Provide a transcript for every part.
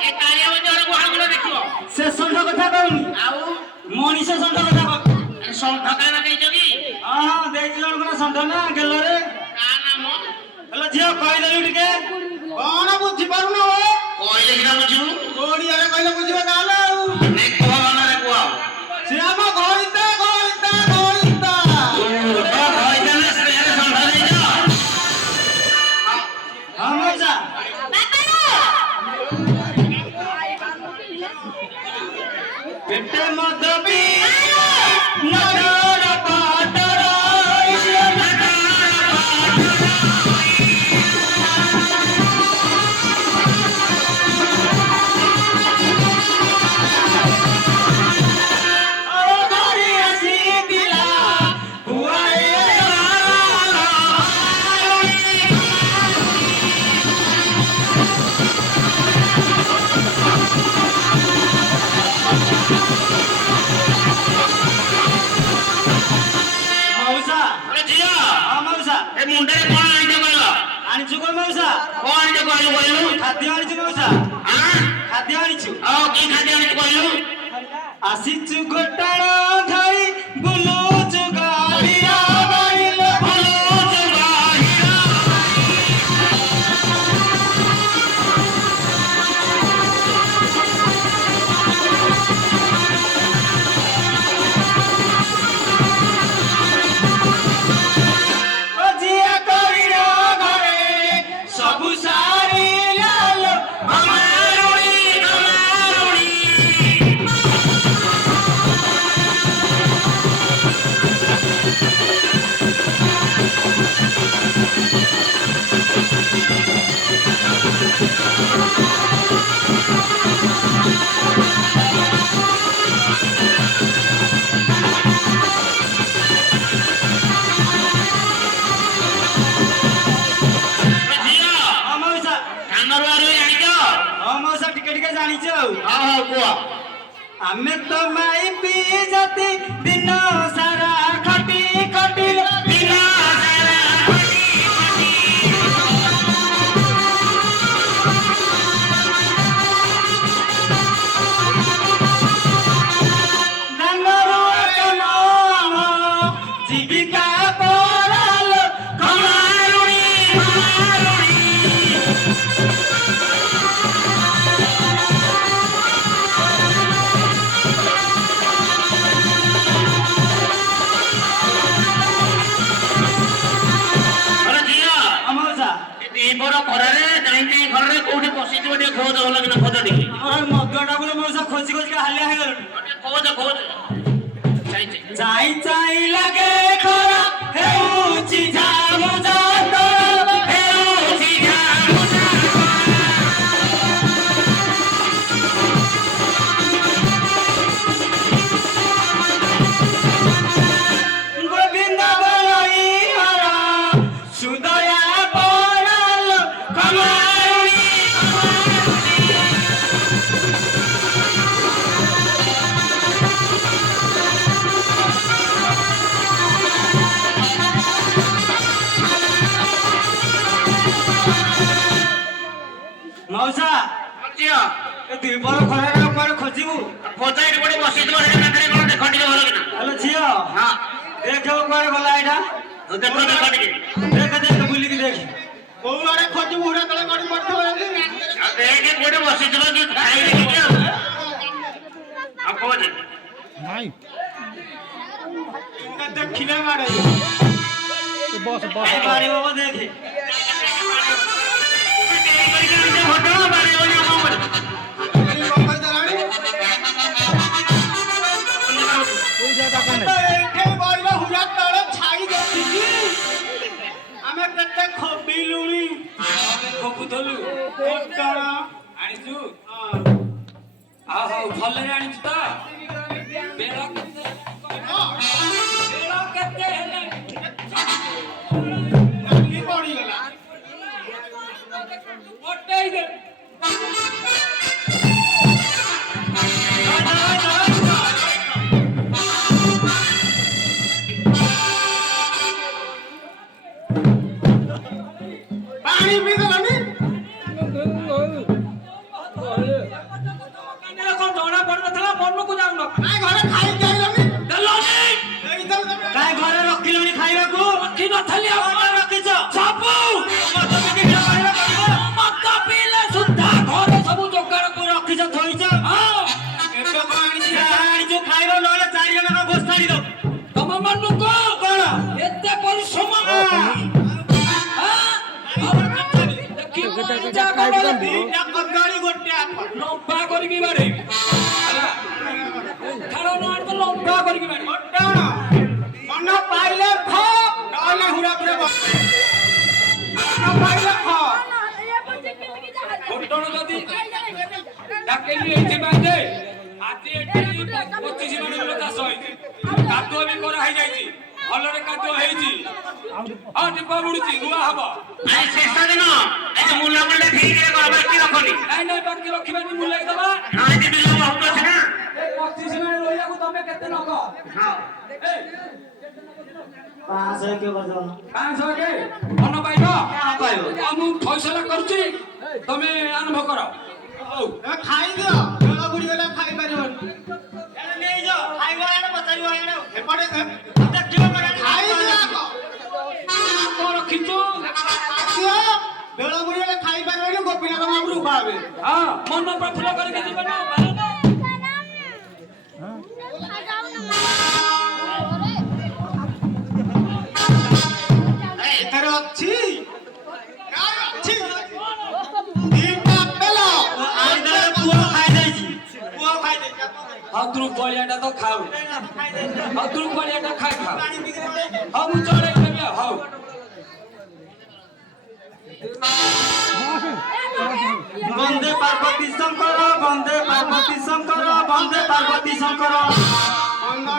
ଏ କାଳିଆ ବଜାର ଗୁହାଳ ଗୁଡା ଦେଖିବ ସେ ଷଣ୍ଢ କଥା କହୁନି ଆଉ ମଣିଷ ଷଣ୍ଢ କଥା କହୁନି ଷଣ୍ଢ କାନ ଦେଇଛ କି ହଁ ଦେଇଛି ଜଣଙ୍କର ଷଣ୍ଢ ନା ଗେଲରେ କା ନାମ ହେଲେ ଝିଅ କହିଦେଲୁ ଟିକେ କଣ ବୁଝିପାରୁନ କହିଲେ କିନା ବୁଝିବୁ ଓଡିଆରେ କହିଲେ ବୁଝିବ ତାହେଲେ ଆଉ ନାଇଁ କୁହ ମନରେ କୁହ ସେ ଆମ ଗଳିତା ଗଳିତା ଗଳିତା କହିଲେ ନା ସ୍ନେହରେ ଷଣ୍ଢ ଦେଇଛ ହଁ ମଉସା ପେଟେ ମଦ ବି ନଟର ପାଟର ଧରି ଆସିଥିଲା ହୁଆଏ ମଉସା ଆରେ ଝିଅ ହଁ ମଉସା ଏ ମୁଣ୍ଡରେ କଣ ଆଣିଛ କହିଲ ଆଣିଛୁ କଣ ମଉସା କଣ ଆଣିଛ କହିଲୁ କହିଲୁ ଖାଦ୍ୟ ଆଣିଛୁ ମଉସା ଆଁ ଖାଦ୍ୟ ଆଣିଛୁ ଆଉ କି ଖାଦ୍ୟ ଆଣିଛୁ କହିଲୁ ଆସିଛୁ ଗୋଟାଳ ଧରି ବୁଲୁଛୁ ଗାଡ଼ିଆ ବାଇଲ ବୁଲୁଛୁ ବାହିର ଯିଏ କରିର ଘରେ ସବୁ ସାରି ଲାଲ କମାରୁଣି କମାରୁଣି ଝିଅ ହଁ ମଉସା କାନରୁ ଆରୁ ଆଣିଛ ହଁ ମଉସା ଟିକେ ଟିକେ ଜାଣିଛୁ ଆଉ ହଉ ହଉ କୁହ ଆମେ ତ ମାଇପି ଜାତି ଦିନ ସାରା ଖଟି ଖଟିଲ ଦିନ ସାରା ଧାନରୁ ଆମ ଜୀବିକା ପରାଲ କମାରୁଣି କମାରୁଣି ଆରେ ଝିଅ ହଁ ମଉସା ଏ ଦିପହର ଖରାରେ ଯାଇକି ଘରରେ କୋଉଠି ବସିଥିବ ଟିକେ ଖୋଜ ଭଲ କିନା ଖୋଜ ଟିକେ ମଦୁଆଟା ବୋଲେ ମଉସା ଖୋଜି ଖୋଜିକା ହାଲିଆ ହେଇଗଲୁଣି ଖୋଜ ଖୋଜ ଚାଇଛି ଚାଇ ଚାଇ ଲାଗେ ଖରା ହେଉଛି ଝାମୁ ଜାତ ହେଉଛି ଝାମୁଝା ଗୋବିନ୍ଦ ବଳଇ ହର ସୁଦୟା ପରାଲ କମାରୁଣି ମଉସା ଝିଅ ଏ ଦିପହର ଖରାରେ ଆଉ କୁଆଡେ ଖୋଜିବୁ ଖୋଜ ଏଠି କୋଉଠି ବସିଥିବ ସେ ପାଖରେ କଣ ଦେଖ ଟିକେ ଭଲ କିନା ହେଲେ ଝିଅ ହଁ ଦେଖିବୁ କୁଆଡେ ଗଲା ଏଇଟା ଦେଖ ଦେଖ ଟିକେ ଦେଖ ଦେଖ ବୁଲିକି ଦେଖ କୋଉ ଆଡେ ଖୋଜିବୁ ହୁଡା ତଳେ ଗଡି ପଡିଥିବ ଯଦି ଆଉ ଦେଖେ କୋଉଠି ବସିଥିବ କି ଖାଇ ଦେଖିକି ଆଉ ଖୋଜ ଦେଖିଲେ ମାରେ ଏ ବାରି ବାବା ଦେଖେ ଡେରି କରିକି ଆଣିଛ ଘଟଣା ବାଡେଇବନି ଆମ ଉପରେ ଏଠେ ବଇଲ ହୁଡା ତଳେ ଛାଇ ଦେଖିକି ଆମେ କେତେ ଖୋବିଲୁଣି ଖୋକୁଥଲୁ କଣ ଆଣିଛୁ ଆଉ ହଉ ଭଲରେ ଆଣିଛୁ ତ ବେଳ କେତେ ବେଳ କେତେ ହେଲେ ନାଲି ପଡିଗଲା ଗୋଟେଇ ଦେ ପାଣି ପିଇ ଦେଲନି ଦିଟା କଦଳୀ ଗୋଟେ ଆପଲ ଲମ୍ବା କରିକି ବାଡେଇବି ହେଲା ଖାଳ ନ ଆଣିବ ଲମ୍ବା କରିକି ବାଡେଇବି ଅଟଣ ମନ ପାଇଲେ ଖ ନହେଲେ ହୁଡ଼ା ପୁରା ବସ ମନ ପାଇଲେ ଖ ଘଟଣ ଯଦି ଡାକେଲି ଏଇଥିପାଇଁ ଯେ ଆଜି ଏଠି 25 ମିନିଟ ଚାଷ ହେଇଛି କାଦୁଅ ବି କରା ହେଇଯାଇଛି ଭଲରେ କାଦୁଅ ହେଇଛି ହଁ ଟିପା ବୁଡୁଛି ରୁଆ ହବ ଆଜି ଶେଷ ଦିନ ଆଜି ମୁଲା ମୁଲା ଠିକରେ କର ବାକି ରଖନି ନାଇଁ ବାକି ରଖିବାନି ମୁଲେଇ ଦବା ଆଜି ବିଲ ବହୁତ ଅଛି ନା ଏ 25 ମିନିଟ ରହିବାକୁ ତମେ କେତେ ନବ ହଁ 500 କେ ବଦ 500 କେ ମନ ପାଇବ ପାଇବ। ଆଉ ମୁଁ ଫଇସଲା କରୁଛି ତମେ ଆରମ୍ଭ କର ହଉ ତମେ ଖାଇଦିଅ ବେଳ ବୁଡି ଗଲେ ଖାଇ ପାରିବନି ଏଣେ ନେଇଯ ଖାଇବ ଏଣେ ପଚାରିବ ଏଣେ ଏପଟେ ଦେଖିବ ମାନେ ଖାଇଦିଅ ଆଗ କଣ ରଖିଛୁ ଖାଇଦିଅ ବେଳ ବୁଡି ଗଲେ ଖାଇ ପାରିବନି ଗୋପୀନାଥ ବାବୁରୁ ଉଭାବେ ହଁ ମନ ପ୍ରଫୁଲ୍ଲ କରିକି ଯିବ ନା ଏଠାରେ ଅଛି କାଇଁ ଅଛି ଦିଟା ବେଲ ଆଇଦା ପୁଅ ଖାଇଯାଇଛି ହତରୁ ବଳିଆଟା ତ ଖାଉ ହତରୁ ବଳିଆଟା ଖାଇ ଖାଉ ହଉ ମୁଁ ଚଢେଇ ଦେବି ହଉ বন্দে পার্বতী শঙ্কর বন্দে পার্বতী শঙ্কর বন্দে পার্বতী শঙ্কর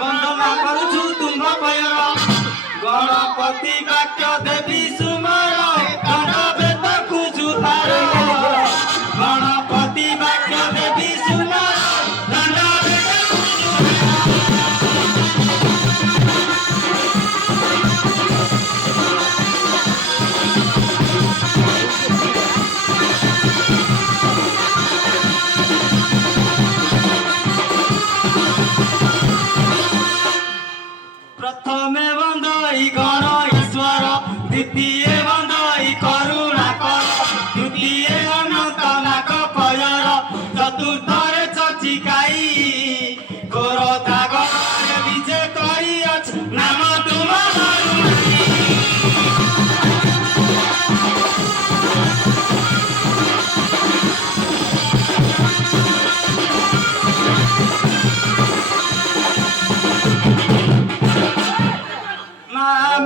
বন্দনা করুছু তুম্ভ পয়র গণপতি বাক্য দেবী সুমর দণ্ড বেদ কুজু হার গণপতি বাক্য দেবী সুমর দণ্ড বেদ কুজু প্রথমে বন্দই গণ ঈশ্বর দ্বিতীয় বন্দই করুণা কর তৃতীয় অনন্ত নাগ পয়র চতুর্থরে চচিকাই ঘোর দাগরে বিজে করিয়াছ নাম তোমার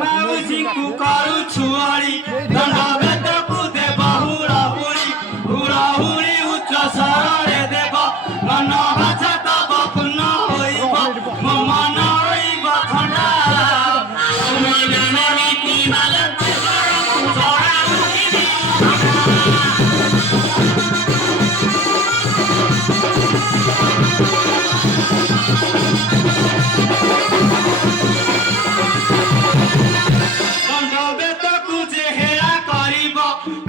ମାଉସୀଙ୍କୁ କରୁଛୁ ଅଳି ଦଣ୍ଡ ବେଦକୁ ଦେବ ହୁଳହୁଳି ହୁଳହୁଳି ଉଚ୍ଚ ସ୍ୱରରେ ଦେବ ମନ ଭାଷା ତବ ପୂର୍ଣ୍ଣ ହୋଇବ ମୋ ମନ ହୋଇବ ଥଣ୍ଡା ଦଣ୍ଡ ବେଦକୁ ଯେ ହେଳା କରିବ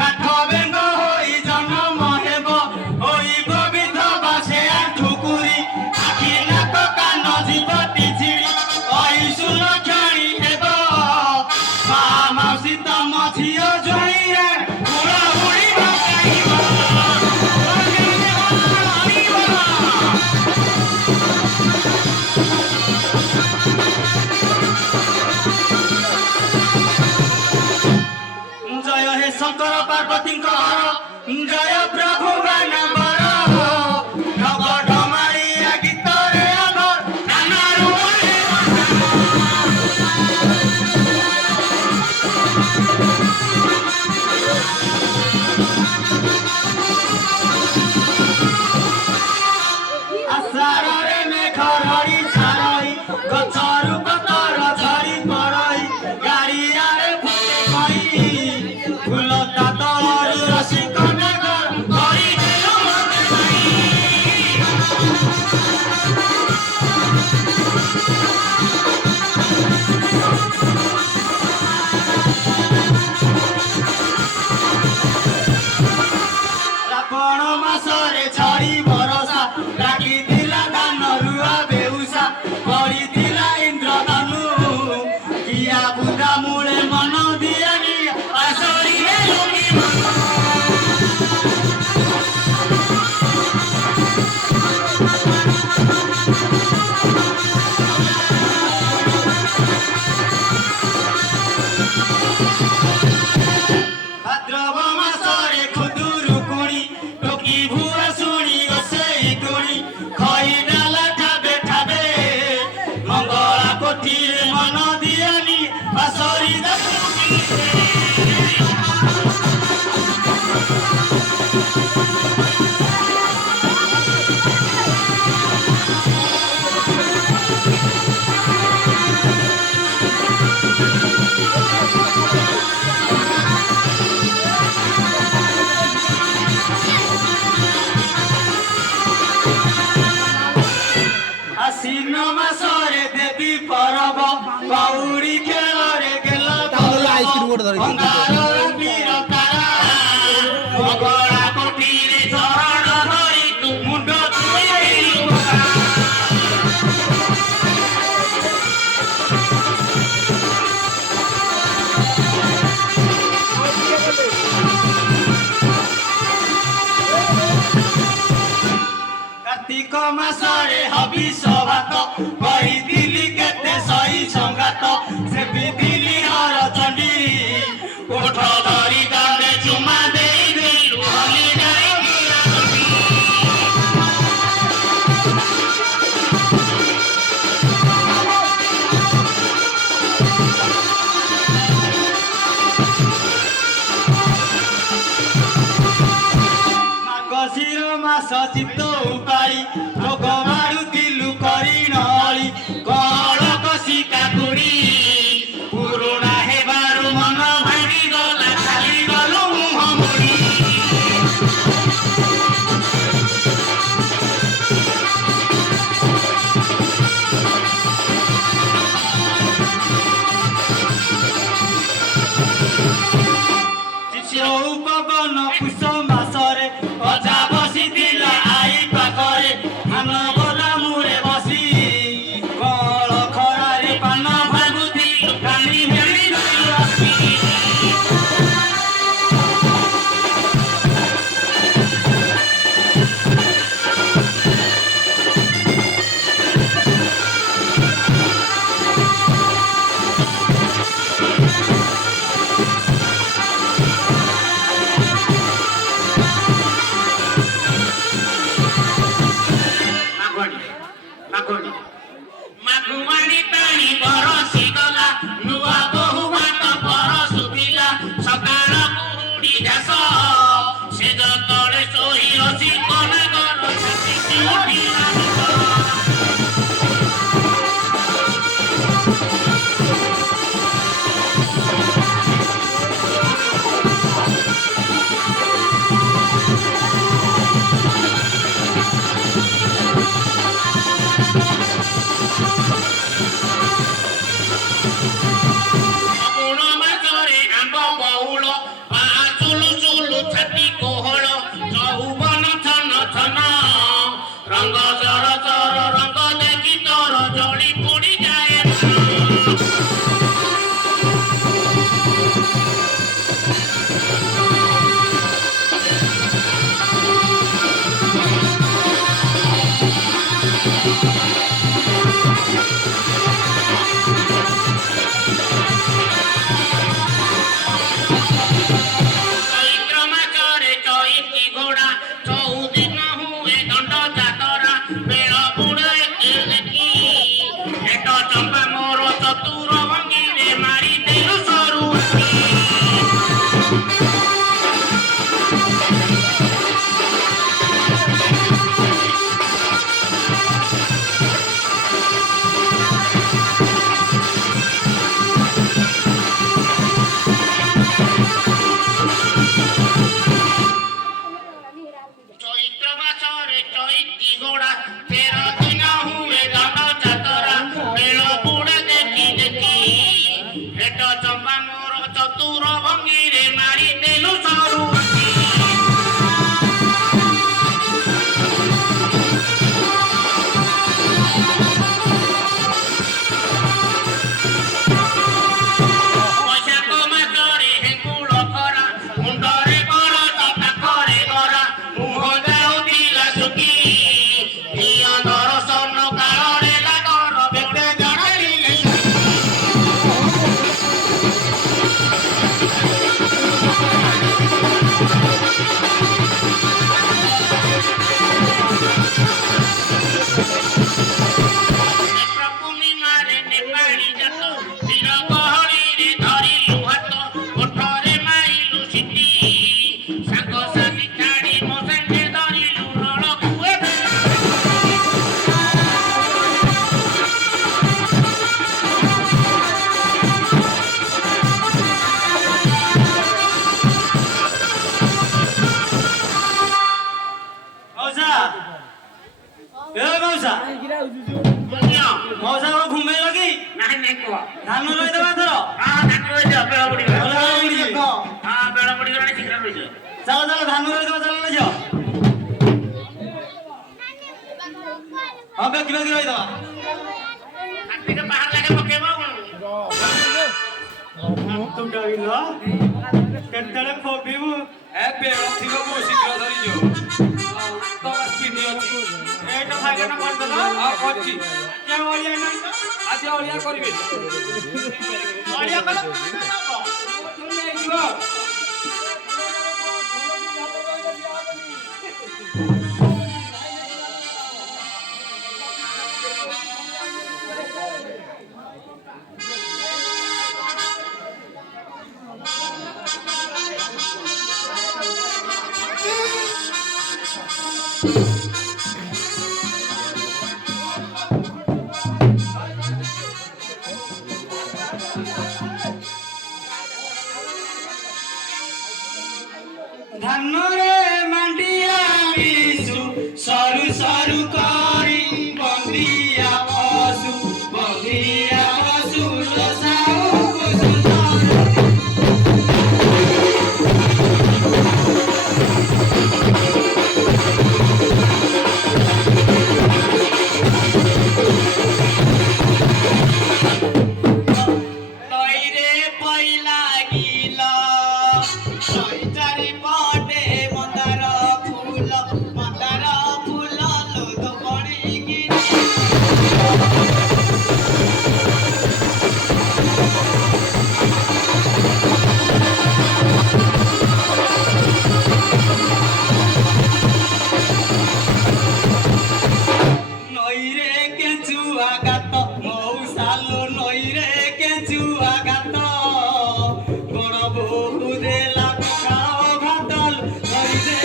କାଠ ବେଙ୍ଗ ହୋଇ ଜନ୍ମ ହେବ ହୋଇବ ବିଧବା ସେ ଠୁକୁରି ଆଖି ନାକ କାନ ଯିବ ଟିଚିଡ଼ି ଅଇସୁଲ କ୍ଷଣି ହେବ ମା ମାଉସୀ ତମ ଝିଅ ଜୋଇଁରେ ହୁଳହୁଳି ପକାଇବ জয় হে শঙ্কর পার্বতীঙ্কর জয় প্রভু বানবর ঢগ ঢমারিয়া গীতরে আগর নানারু আষাঢ়রে মেঘ রড়ি ছাড়ই গছরু পতর ঝরি পড়ই গাড়িয়ারে ফুটে কই ফুলতা তলরু রসিক নগর করি দেলু মতে ভাই ଶ୍ରାବଣ ମାସରେ ଝଡ଼ି ବରଷା ଲାଗିଥିଲା ଧାନ ରୁଆ ବେଉସା ପଡ଼ିଥିଲା ଇନ୍ଦ୍ରଧନୁ କିଆ ବୁଦା ମୂଳେ ମନ ଦିଆନି ଆସରିରେ ଲୁକି ଭାଦ୍ରବ ମାସରେ ଖୁଦୁ କାର୍ତ୍ତିକ ମାସରେ ହବିଷ ଭାତ କହିଥିଲି କେତେ ସହି ସଂଗାତ ସେ ବିଧିଲି ହର ଚଣ୍ଡୀ କୋଠ ଧରି କାଳେ ଚୁମା ଦେଇ ଦେଲୁ ହଲି ଯାଇ ମାର୍ଗଶିର ମାସ ଚିତ୍ତ ଉପାଳି ଲୋକ ମାରୁଥିଲୁ କରିଣଳି କଳ କଷି କାକୁଡ଼ି ପୁରୁଣା ହେବାରୁ ମନ ଭାଙ୍ଗି ଗଲା ଖାଲି ଗଲୁ ମୁହଁ ମୁଡ଼ି ଯୋଉ ପବନ ପୁଷ ମାସରେ ଅଜା ବସିଥିଲା ଆଇ ପାଖରେ ଧାନ ଗଲା ମୂଳେ ବସି କଳ ଖରାରେ ପାନ ଭାଙ୍ଗୁଥିଲୁ କାନି ହେଳି ଗଲୁ ରାତି ମାଗୁଆଣି ପାଣି ବରସି ଗଲା ନୂଆ ବୋହୁ ଭାତ ପରସୁଥିଲା ସକାଳ କୁହୁଡ଼ି ଘାସ ସେ ତଳେ ଶୋଇ ରସି କନା ଗର ଛାତି ଉଠିଲା ଫଗୁଣ ମାସରେ ଆମ୍ବ ବଉଳ ଚୁଲୁ ଚୁଲୁ ଛାତି କୋହଳ ଯୌବନ ଛନ ଛନ ରଙ୍ଗ ଚର ଚର ରଙ୍ଗ ଦେଖି ତୋର ଜଳି ପୋଡ଼ି ଯାଏ ଚୈତ୍ର ମାସରେ ଚୈତି ଘୋଡ଼ା ଚଉଦିନ ହୁଏ ଦଣ୍ଡ ଯାତରା ବେଳ ବୁଡ଼େ ଦେଖି ହେଟ ଚମ୍ପା ମୋର ଚତୁର ଭଙ୍ଗିରେ ମାରି ଦେଲୁ ସରୁ ଚୈତ୍ର ମାସରେ ଚୈତି ଘୋଡ଼ା 13 ଦିନ ହୁଏ ଦଣ୍ଡ ଯାତରା ବେଳ ବୁଡ଼େ ଦେଖି ଦେଖି ହେଟ ଚମ୍ପା ମୋର ଚତୁର ଭଙ୍ଗିରେ ମାରି ଦେଲୁ ସରୁ ବୈଶାଖ ମାସରେ ହେଙ୍ଗୁଳ ଖରା ମୁଣ୍ଡରେ କଳସ ପାଖରେ ଗରା ମୁହଁ ଯାଉଥିଲା ଶୁଖି ଝିଅ ଦର୍ଶନ କାଳରେ ଲାଗର ବେଟେ ଜଣାଇଲେ ପୂର୍ଣ୍ଣିମାରେ ନେପାଳି ଜାତ ଧୀର ଗହଳିରେ ଧରିଲୁ ହାତ କୋଠରେ ମାଇଲୁ ସିଟି ସାଙ୍ଗ ସାଥି ଛାଡ଼ି ମୋ ସାଙ୍ଗେ ଧରିଲୁ ନଳକୂଏ ମଉସା ଏ ମଉସା ମଉସା କଣ ଘୁମେଇଲ କି ନାଇଁ ନାଇଁ କୁହ ଧାନ ରହିଦେବା ଏଥର ଧାନ ରହିଯାଅ ବେଳ ବୁଡ଼ିଗଲା ବେଳ ବୁଡ଼ିଯିବ। ବେଳ ବୁଡ଼ିଗଲାଣି ଶୀଘ୍ର ରହିଯାଅ ଚାଲ ଚାଲ ଧାନ ରହିଦେବା ଚାଲ ଝିଅ ହଁ ବେକି ବେକି ରହିଦେବା ଟିକେ ବାହାର ଲାଗେ ପକେଇବ ତୁ ଡରିଲ କେତେବେଳେ ଫୋବିବୁ ଏ ବେଳ ଥିବ ମୁଁ ଶୀଘ୍ର ଧରିଯିବ ତ ସ୍ପିଡ୍ ଅଛି ଏଇଟା ଅଳିଆଟା କରିଦେଲ? ହଁ କରିଛି। କେଉଁ ଅଳିଆ ନାହିଁ ତ? ଆଜି ଅଳିଆ କରିବି। ଅଳିଆ କଲେ ହବ। ନେଇଯିବ। ଧାନରେ ମାଣ୍ଡିଆ ମିଶୁ ସରୁ ସରୁ କରି ବନ୍ଦିଆ ପଶୁ ସାଉକୁ ସୁନ୍ଦର ନଈରେ ପଇଲା ଗିଲ ନଈ ଚାରିପଟେ ମନ୍ଦାର ଫୁଲ ଲୋଦ ପଡ଼ିକିରି ନଈରେ କେଞ୍ଚୁଆ ଗାତ ମଉସାଲୋ ନଈରେ କେଞ୍ଚୁଆ ଗାତ ବଡ଼ ବୋହୁ ଦେଲା ପଖାଳ ଭାତ ନଈରେ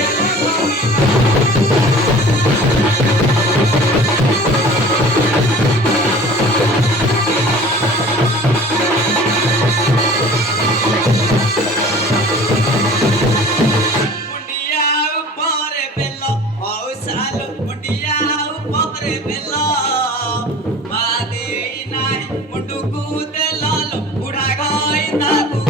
ମୁଣ୍ଡିଆ ଉପରେ ବେଲ ମଉସାଲୋ ମୁଣ୍ଡିଆ ଉପରେ ବେଲ ମା ଦେଇ ନାହିଁ ମୁଣ୍ଡକୁ ଦେଲ ଲୋ ବୁଢ଼ା ଗଇ ତାକୁ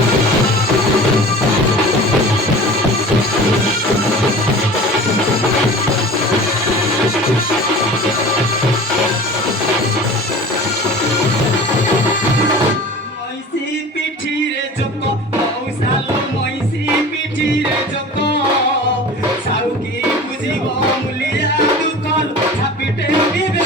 ମଇଁଷି ପିଠିରେ ଜୋକ ମଉସାଲୋ ମଇଁଷି ପିଠିରେ ଜୋକ ସାଉକି ବୁଝିବ ମୁଲିଆ ଦୁଃଖ ଛାପିଟେ ଦିବେ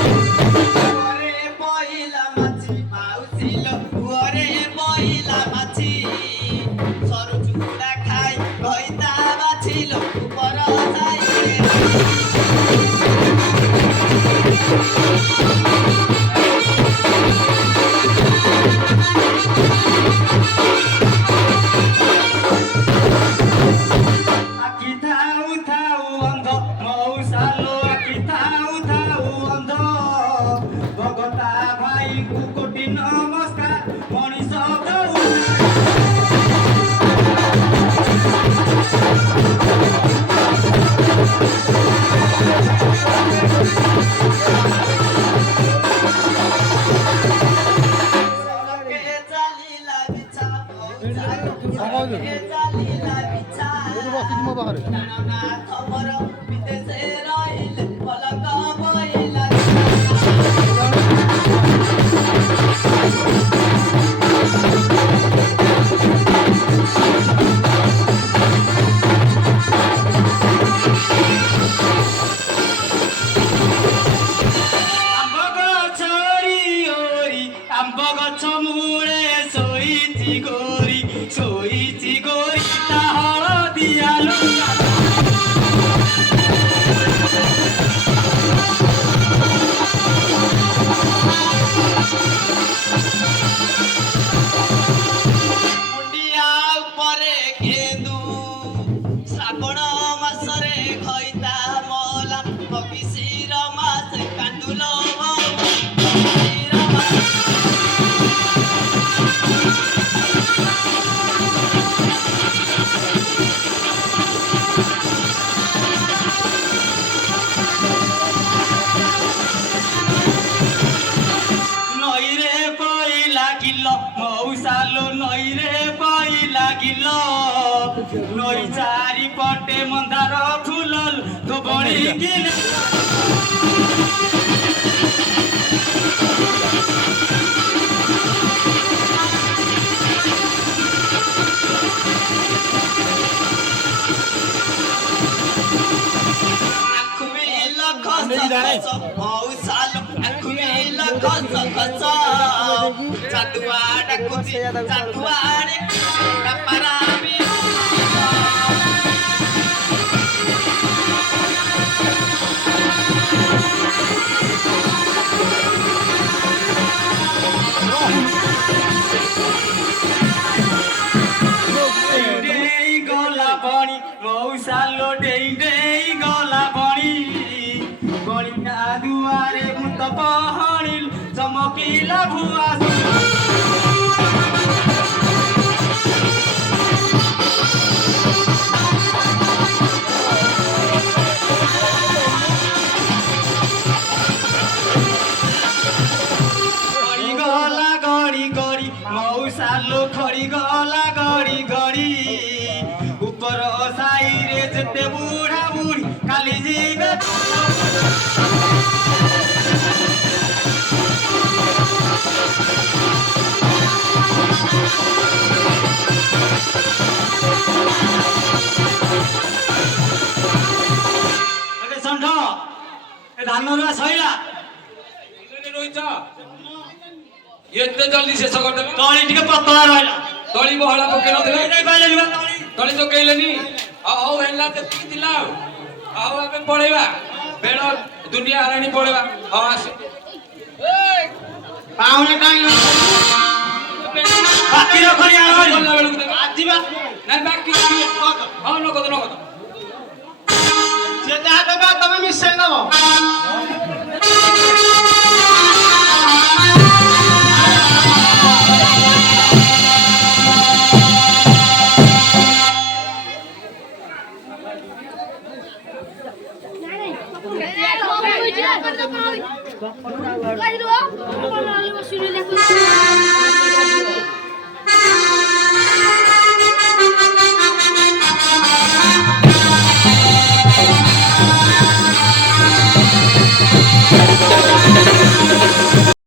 ଘରେ ପଇଲା ମାଛି ମାଉସିଲ ଘରେ ପଇଲା ମାଛି ସରୁ ଚୁଡ଼ା ଖାଇ ଘଇତା ବାଛିଲ ଉପର ସାଇରେ ଆଖି ଥାଉ ଥାଉ ଅନ୍ଧ ମଉସାଲୋ ଆଖି ଥାଉ ଥାଉ ଅନ୍ଧ ଭଗତା ଭାଇଙ୍କୁ କୋଟି ନମସ୍କାର ମଣିଷ କହୁ ସଡ଼କେ ଚାଲିଲା ବିଛା ସଡ଼କେ ଚାଲିଲା ବିଛା ଜାଣ ନା ଖବର ବିଦେଶେ ରହିଲେ ପଲକ ବଇଲା ଆମ୍ବ ଗଛରି ଓରି ଆମ୍ବ ଗଛ ମୂଳେ ଶୋଇଛି ଗୋରି ତା ହଳଦିଆ ଲୁଗା ମୁଣ୍ଡିଆ ଉପରେ କେନ୍ଦୁ ଶ୍ରାବଣ ମାସରେ ଘଇତା ମଲା ହବିଷିର ମାସେ କାନ୍ଦୁଲ ହବିଷିର ମାସେ ନଈରେ ପଇଲା ଗିଲ ମଉସାଲୋ ନଈରେ ପଇଲା ଗିଲ ନଈ ଚାରିପଟେ ମନ୍ଦାର ଫୁଲ ତୋ ବଣିକିନା ମଉସାଲ ଆଖୁମିଲ ଖସ ଖସ ଚାତୁଆ ଡାକୁଛି ଚାତୁଆରେ ପାରାବି ଗଲା ବଣି ମଉସାଲ ଡେଇ ଡେଇ ଗଲା ବଣି ବଣିଆ ଦୁଆରେ ଭୂତ ପହଣିଲ ଚମକିଲା ଭୁଆ গলা গড়ি গড়ি মৌসালো খড়ি গলা গড়ি গড়ি উপর সাইরে যেতে বুড়া বুড়ি কালি যাইবে ষଣ୍ଢ ଏ ଧାନ ରୁଆ ସଇଲା ରହିଛ ଏତେ ଜଲ୍ଦି ଶେଷ କରିଦେଲ ତଳି ଟିକେ ପତଳା ରହିଲା ତଳି ବହଳା ପକେଇ ନଥିଲେ ପାଇଲେନି ବା ତଳି ତଳି ଚକେଇଲେନି ହଉ ହେଲା ଯେତିକି ଥିଲା ଆଉ ଆମେ ପଳେଇବା ବେଳ ଦୁନିଆ ହେଲାଣି ପଳେଇବା ହଉ ଆସେ ପାଉନେ କାହିଁ ବାକି ରଖନି ଗଲା ବେଳକୁ ଦେବା ଆଜି ବା ନାଇଁ ବାକି ହଁ ନଗଦ ନଗଦ ସେ ଯାହା ଦେବେ ତମେ ମିଶେଇ ଦବ Lagi dua.